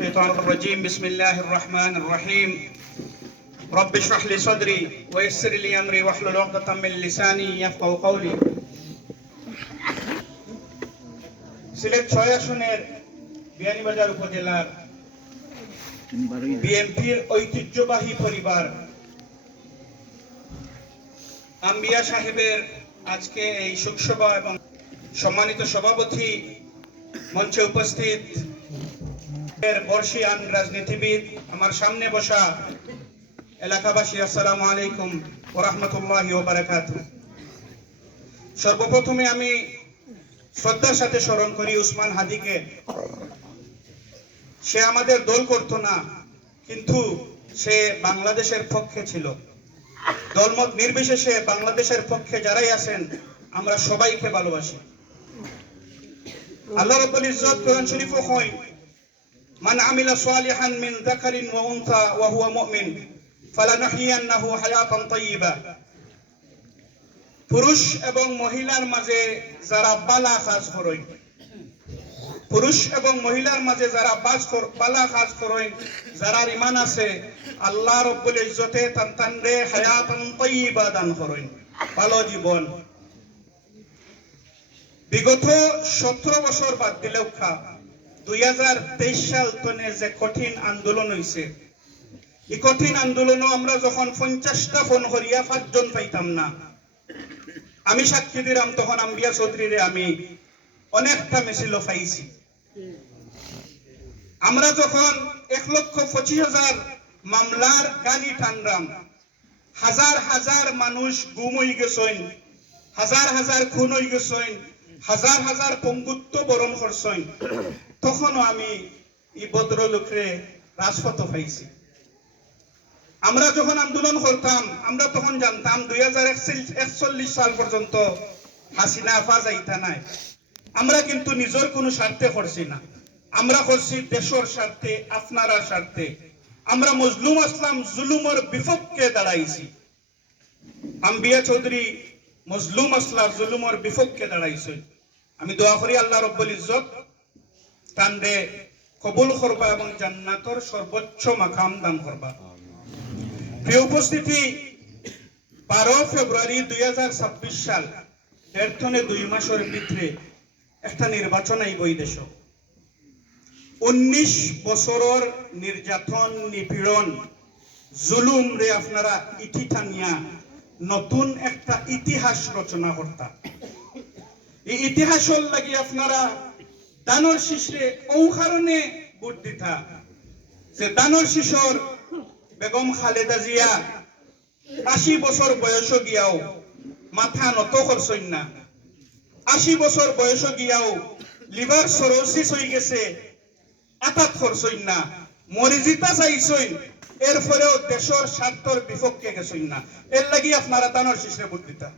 الشيطان الرجيم بسم الله الرحمن الرحيم رب اشرح لي صدري ويسر لي امري واحلل عقدة من لساني يفقهوا قولي সিলেট ৬ আসনের বিয়ানীবাজার উপজেলার বিএনপির ঐতিহ্যবাহী পরিবার আম্বিয়া সাহেবের আজকে এই শোকসভা এবং সম্মানিত সভাপতি মঞ্চে উপস্থিত বর্ষিয়ান রাজনীতিবিদ, আমার সামনে বসা এলাকাবাসী, আসসালামু আলাইকুম ওয়া রাহমাতুল্লাহি ওয়া বারাকাতুহু। সর্বপ্রথমে আমি শ্রদ্ধার সাথে স্মরণ করি উসমান হাদিকে। সে আমাদের দল করতো না, কিন্তু সে বাংলাদেশের পক্ষে ছিল। দলমত নির্বিশেষে বাংলাদেশের পক্ষে যারাই আছেন আমরা সবাইকে ভালোবাসি। আল্লাহ রাব্বুল ইজ্জত কোরআন শরীফে কয়, মান আমিলা সালিহান মিন যাকারিন ওয়া উনসা ওয়া হুয়া মুমিন ফালানুহইয়ান্নাহু হায়াতান তাইয়্যিবা। পুরুষ এবং মহিলার মাঝে যারা বালা কাজ করে, পুরুষ এবং মহিলার মাঝে যারা বালা কাজ করে, যারা ঈমান আছে, আল্লাহ রাব্বুল ইজ্জতে তানরে হায়াতান তাইয়্যিবা দান করেন, ভালো জীবন। বিগত 17 বছর বাদ দিলেও 2023 সাল তনে যে কঠিন আন্দোলন হয়েছে, এই কঠিন আন্দোলনও আমরা যখন 50টা ফোন করিয়া 5 জন পাইতাম না। আমি সাক্ষী দিলাম, তখন আম্বিয়া চৌধুরীরে আমি অনেকটা মিছিল পাইছি। আমরা যখন 1,25,000 মামলার গানি টানলাম, হাজার হাজার মানুষ গুম হয়ে গেছেন, হাজার হাজার খুন হয়ে গেছেন, হাজার হাজার পঙ্গুত্ব বরণ করছেন, তখনও আমি এই ভদ্রলোকরে রাজপথ পাইছি। আমরা যখন আন্দোলন করতাম, আমরা তখন জানতাম 2041 সাল পর্যন্ত হাসিনা আফা যাইতা নাই। আমরা কিন্তু নিজের কোনো স্বার্থে করছি না, আমরা করছি দেশের স্বার্থে, আপনার স্বার্থে। আমরা মজলুম আসলাম, জুলুমের বিপক্ষে দাঁড়াইছি। আম্বিয়া চৌধুরী মজলুম আসলাম, জুলুমের বিপক্ষে দাঁড়াইছে। আমি দোয়া করি আল্লাহ রাব্বুল ইজ্জত তানরে কবুল করবা এবং জান্নাতের সর্বোচ্চ মাকাম দান করবা। প্রিয় উপস্থিতি, 12 ফেব্রুয়ারি 2026 সাল, 2 মাসের ভিতরে একটা নির্বাচন আইব এই দেশ। 19 বছরের নির্যাতন, নিপীড়ন, জুলুম রে আপনারা ইতি টানিয়া নতুন একটা ইতিহাস রচনা করতা। এই ইতিহাসের লাগি আপনারা দানর শিশরে ও কারণে ভোট দিতা যে দানর শিশর বেগম খালেদা জিয়া 80 বছর বয়স গিয়াও মাথা নত করছেন না। 80 বছর বয়স গিয়াও লিভার সিরোসিস হয়ে গেছে, আঘাত করছেন না, মরিজিতা চাইছেন, এরপরেও দেশের স্বার্থের বিপক্ষে গেছেন না। এর লাগি আপনারা দানর শিশরে ভোট দিতা।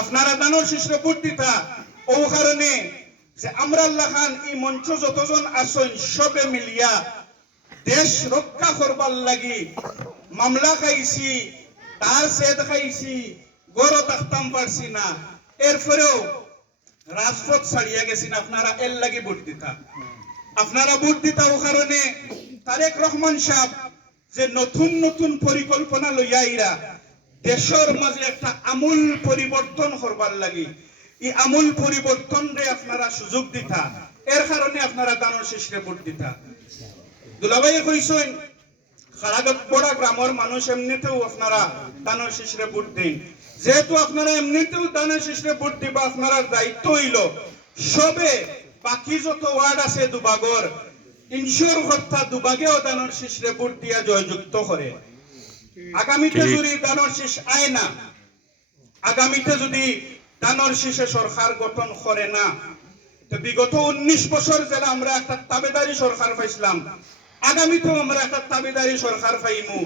আপনারা দানর শিশরে ভোট দিতা ও কারণে যে আমরা আল্লাহ খান এই মঞ্চ যতজন আছেন সবে মিলিয়া দেশ রক্ষা করবার লাগি মামলা খাইছি, তার সেদ খাইছি, গড় থাকতাম পারছি না, এরপরেও রাজপথ ছাড়িয়া গেছি না। আপনারা এর লাগি ভোট দিতা। আপনারা ভোট দিতা ও কারণে তারেক রহমান সাহেব যে নতুন নতুন পরিকল্পনা লইয়া আইরা দেশের মাঝে একটা আমূল পরিবর্তন করবার লাগি, এই আমূল পরিবর্তন রে আপনারা সুযোগ দিতা। এর কারণে আপনারা দানর শিশরে ভোট দিতা। দুলাভাই কইছেন খাড়াগড়া গ্রামের মানুষ এমনিতেও আপনারা দানর শিশরে ভোট দেন। যেহেতু আপনারা এমনিতেও দানর শিশরে ভোট দিবা, আপনারা দায়িত্ব হইল সবে বাকি যত ওয়ার্ড আছে দুবাগর ইনশোর হত্যা দুবাগেও দানর শিশরে ভোট দিয়া জয়যুক্ত করে। আগামীতে যদি দানর শিশ আয় না, আগামীতে যদি দানর শিশে সরকার গঠন করে না, তো বিগত 19 বছর যারা আমরা একটা তাবেদারি সরকার পাইছিলাম, আগামীতেও আমরা একটা তাবেদারি সরকার পাইমু।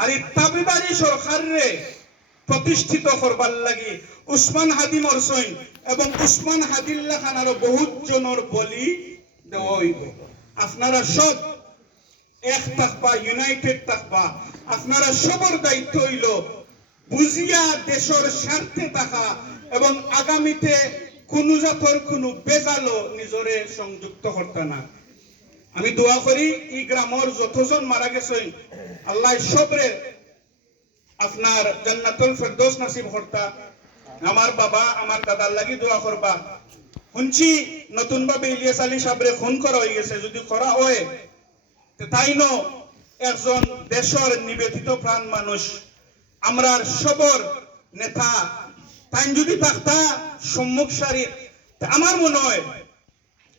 আর এই তাবেদারি সরকারে প্রতিষ্ঠিত করবার লাগি উসমান হাদি মরসইন এবং উসমান হাদিল্লাহ খান আরো বহুত জনের বলি দেওয়া হইব। আপনারা সব এক থাকবা, ইউনাইটেড থাকবা। আপনারা সবার দায়িত্ব হইল বুঝিয়া দেশের স্বার্থে থাকা এবং আগামীতে কোন জাতর কোন বেজালো নিজরে সংযুক্ত করতে না। আমি দোয়া করি এই গ্রামের যতজন মারা গেছেন আল্লাহ সবরে আপনার জান্নাতুল ফেরদৌস নসিব করতা। আমার বাবা আমার দাদার লাগি দোয়া করবা। শুনছি নতুন ভাবে ইলিয়াস আলী সাহেবরে খুন করা হয়ে গেছে, যদি করা হয় তাই ন একজন দেশের নিবেদিত প্রাণ মানুষ, আমরার সবর নেতা, তাই যদি থাকতা সম্মুখ সারি, আমার মনে হয়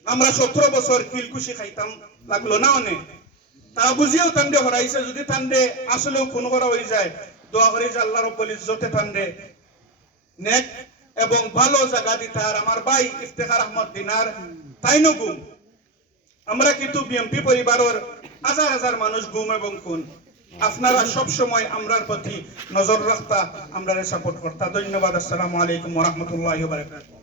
আমরা 17 বছর কিলকুশি খাইতাম লাগলো না অনেক। তারা বুঝিয়েও তান্ডে হরাইছে, যদি তান্ডে আসলেও খুন করা হয়ে যায় দোয়া করি যে আল্লাহ রাব্বুল ইজ্জতে তান্ডে নেক এবং ভালো জায়গা দিতে। আর আমার ভাই ইফতেখার আহমদ দিনার তাই নগুম, আমরা কিন্তু বিএমপি পরিবারের হাজার হাজার মানুষ গুম এবং খুন। আপনারা সব সময় আমরার প্রতি নজর রাখতা, আমরা সাপোর্ট করতা। ধন্যবাদ। আসসালামু আলাইকুম ওয়া রাহমাতুল্লাহি ওয়া বারাকাতুহু।